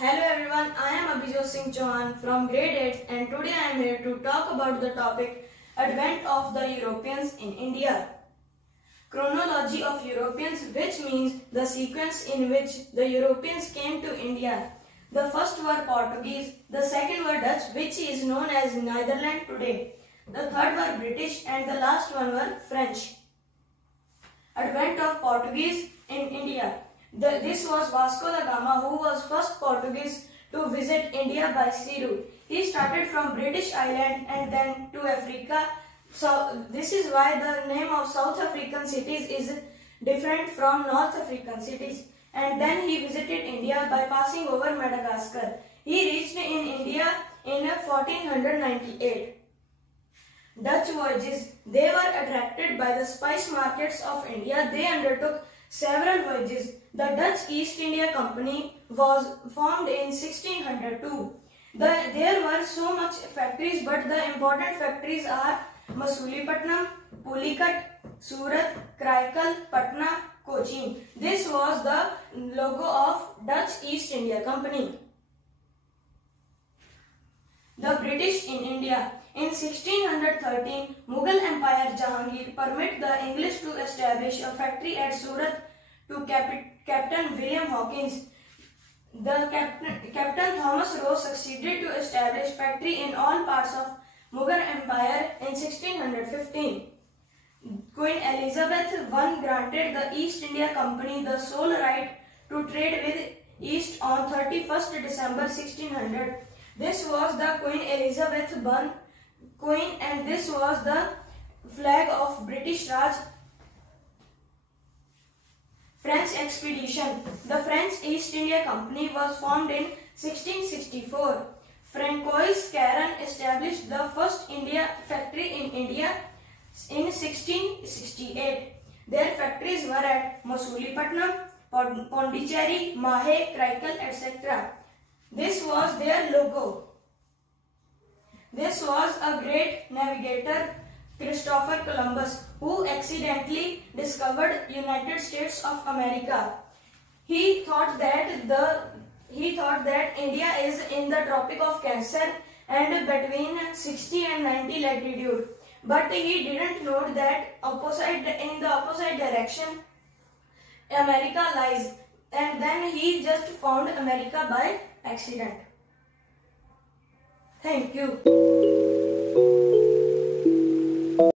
Hello everyone, I am Abhijot Singh Chauhan from grade 8 and today I am here to talk about the topic Advent of the Europeans in India. Chronology of Europeans, which means the sequence in which the Europeans came to India. The first were Portuguese, the second were Dutch, which is known as Netherlands today. The third were British and the last one were French. Advent of Portuguese in India. This was Vasco da Gama, who was first Portuguese to visit India by sea route. He started from British Island and then to Africa. So this is why the name of South African cities is different from North African cities. And then he visited India by passing over Madagascar. He reached in India in 1498. Dutch voyages. They were attracted by the spice markets of India. They undertook several voyages. The Dutch East India Company was formed in 1602. There were so much factories, but the important factories are Masulipatam, Pulicat, Surat, Kraikal, Patna, Cochin. This was the logo of Dutch East India Company. The British in India. In 1613, Mughal Empire Jahangir permitted the English to establish a factory at Surat to Captain William Hawkins. Captain Thomas Ross succeeded to establish factory in all parts of Mughal Empire in 1615. Queen Elizabeth I granted the East India Company the sole right to trade with East on 31st December 1600. This was the Queen Elizabeth I Queen and this was the flag of British Raj. French expedition. The French East India Company was formed in 1664. Francois Caron established the first India factory in India in 1668. Their factories were at Masulipatam, Pondicherry, Mahe, Kraikal, etc. This was their logo. This was a great navigator, Christopher Columbus, who accidentally discovered United States of America. He thought that India is in the Tropic of Cancer and between 60 and 90 latitude. But he didn't know that in the opposite direction America lies, and then he just found America by accident. Thank you.